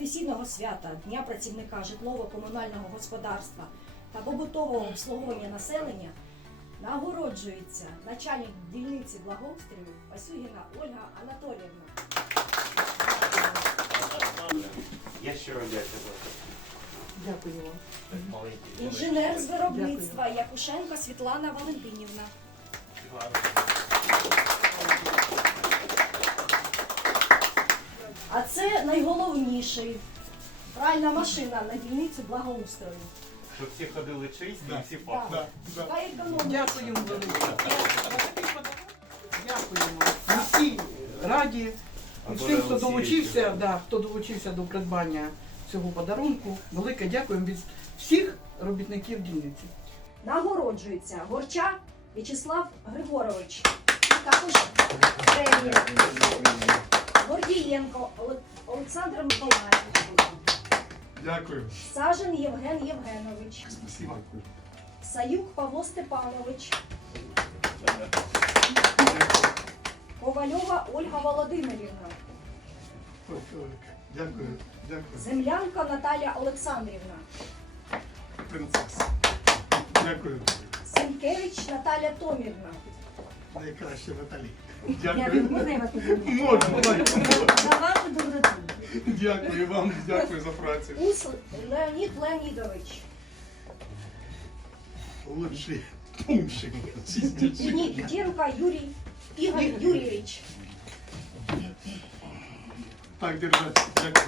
Міжнародного свята Дня працівника житлово-комунального господарства та побутового обслуговування населення нагороджується начальник дільниці благоустрою Пасюгіна Ольга Анатоліївна. Я щиро дякую. Дякую вам. Інженер з виробництва Якушенко Світлана Валентинівна. А це найголовніший. Пральна машина на дільницю благоустрою. Щоб всі ходили чисті і всі пахли. Така економія. Дякуємо велике. Дякуємо. Всі раді. І всім, хто долучився, да, хто долучився до придбання цього подарунку. Велике дякуємо від всіх робітників дільниці. Нагороджується Горча В'ячеслав Григорович. Також. Гордієнко Оле- Олександр Миколаївич. Дякую. Сажен Євген Євгенович. Спасибо. Саюк Павло Степанович. Ковальова Ольга Володимирівна. Дякую. Дякую. Землянка Наталя Олександрівна. Принцеса. Дякую. Сенкевич Наталя Томівна. Найкраще Наталі. Можна Дякую. я вас познайомлю? Можна, можна. За вашу доброту. Дякую вам, дякую за працю. Ус Леонід Леонідович. Лучший пумщик. Чистячий. Ні, Дірка Юрій Ігор Юрійович. Так, держать. Дякую.